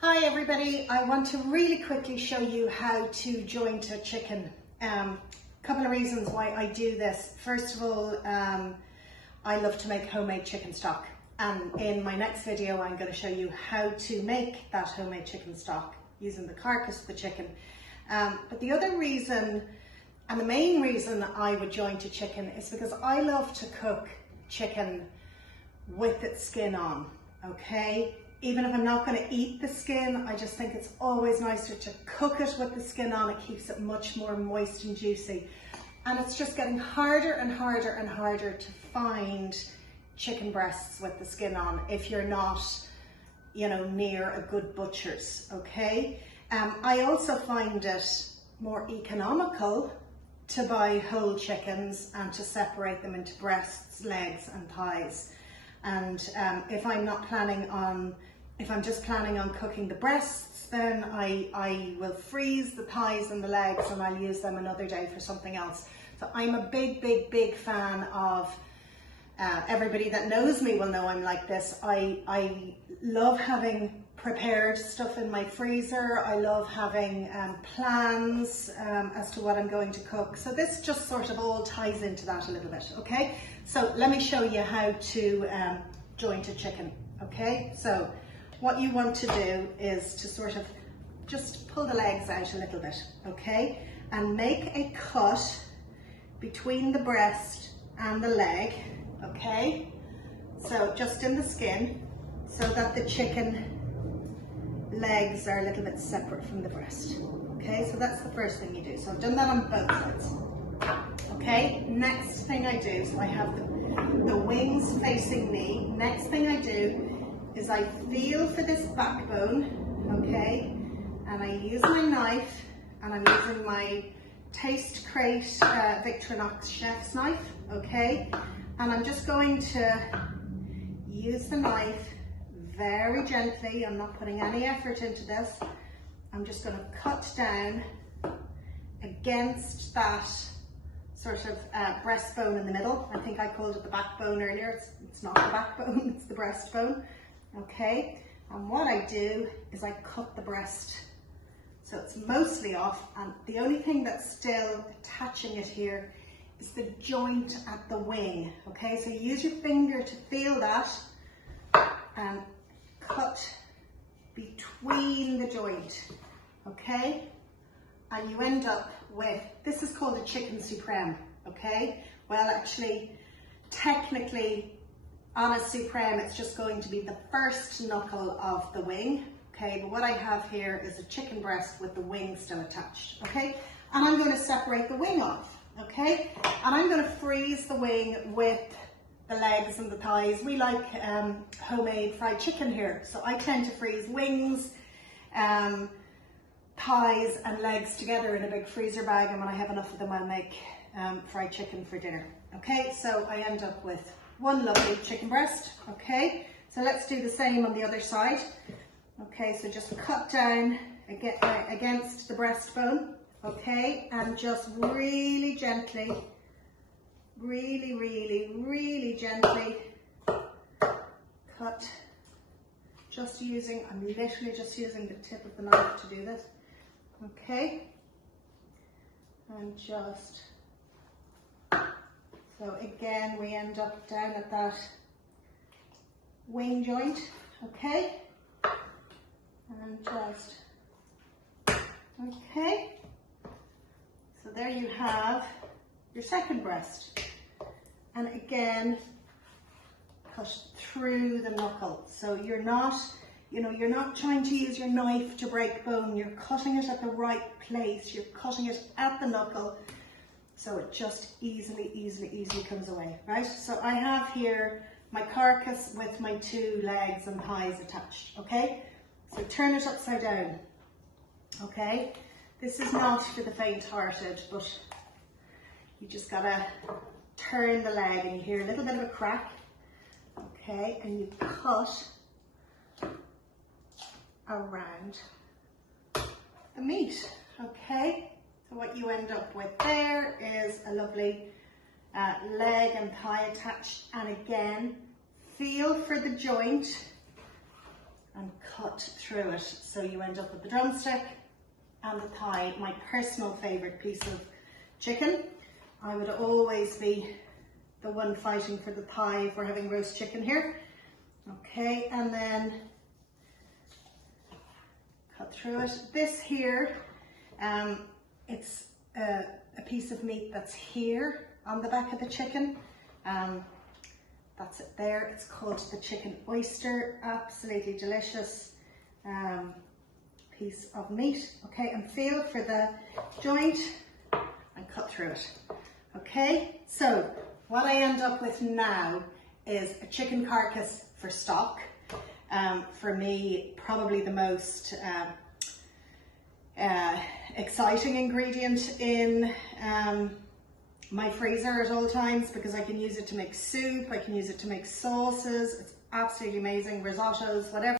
Hi everybody, I want to really quickly show you how to joint a chicken. Couple of reasons why I do this. First of all, I love to make homemade chicken stock, and in my next video I'm going to show you how to make that homemade chicken stock using the carcass of the chicken. But the other reason, and the main reason I would joint a chicken, is because I love to cook chicken with its skin on, okay? Even if I'm not going to eat the skin, I just think it's always nicer to cook it with the skin on. It keeps it much more moist and juicy. And it's just getting harder and harder and harder to find chicken breasts with the skin on if you're not, near a good butcher's, okay? I also find it more economical to buy whole chickens and to separate them into breasts, legs and thighs. And if I'm just planning on cooking the breasts, then I will freeze the thighs and the legs and I'll use them another day for something else. So I'm a big fan of, everybody that knows me will know I'm like this. I love having prepared stuff in my freezer. I love having plans as to what I'm going to cook. So this just sort of all ties into that a little bit, okay? So let me show you how to joint a chicken, okay? So what you want to do is to sort of just pull the legs out a little bit, okay? And make a cut between the breast and the leg, okay? So just in the skin, so that the chicken legs are a little bit separate from the breast, okay? So that's the first thing you do. So I've done that on both sides. Okay, next thing I do, so I have the wings facing me. Next thing I do is I feel for this backbone, okay? And I use my knife, and I'm using my Taste Crate Victorinox chef's knife, okay? And I'm just going to use the knife very gently. I'm not putting any effort into this. I'm just going to cut down against that sort of breastbone in the middle. I think I called it the backbone earlier. It's not the backbone, it's the breastbone. Okay, and what I do is I cut the breast so it's mostly off, and the only thing that's still attaching it here is the joint at the wing. Okay, so you use your finger to feel that and cut between the joint, okay? And you end up with, this is called a chicken supreme, okay? Well, actually, technically, on a supreme, it's just going to be the first knuckle of the wing, okay? But what I have here is a chicken breast with the wing still attached, okay? And I'm going to separate the wing off, okay? And I'm going to freeze the wing with the legs and the thighs. We like homemade fried chicken here, so I tend to freeze wings, thighs and legs together in a big freezer bag, and when I have enough of them I'll make fried chicken for dinner. Okay, so I end up with one lovely chicken breast. Okay, so let's do the same on the other side. Okay, so just cut down against the breastbone, okay, and just really gently, really gently cut. I'm literally just using the tip of the knife to do this. Okay, and just, so again we end up down at that wing joint, okay, and just, okay, so there you have your second breast, and again cut through the knuckle, so you're not trying to use your knife to break bone, you're cutting it at the right place, you're cutting it at the knuckle, so it just easily comes away, right? So I have here my carcass with my two legs and thighs attached, okay? So turn it upside down, okay? This is not for the faint-hearted, but you just gotta turn the leg and you hear a little bit of a crack, okay? And you cut around the meat, okay? So what you end up with there is a lovely leg and thigh attached, and again, feel for the joint, and cut through it. So you end up with the drumstick and the thigh, my personal favorite piece of chicken. I would always be the one fighting for the thigh if we're having roast chicken here. Okay, and then cut through it. This here, it's a piece of meat that's here on the back of the chicken. That's it there. It's called the chicken oyster. Absolutely delicious piece of meat. Okay, and feel for the joint and cut through it. Okay, so what I end up with now is a chicken carcass for stock. For me, probably the most exciting ingredient in my freezer at all times, because I can use it to make soup, I can use it to make sauces. It's absolutely amazing, risottos, whatever.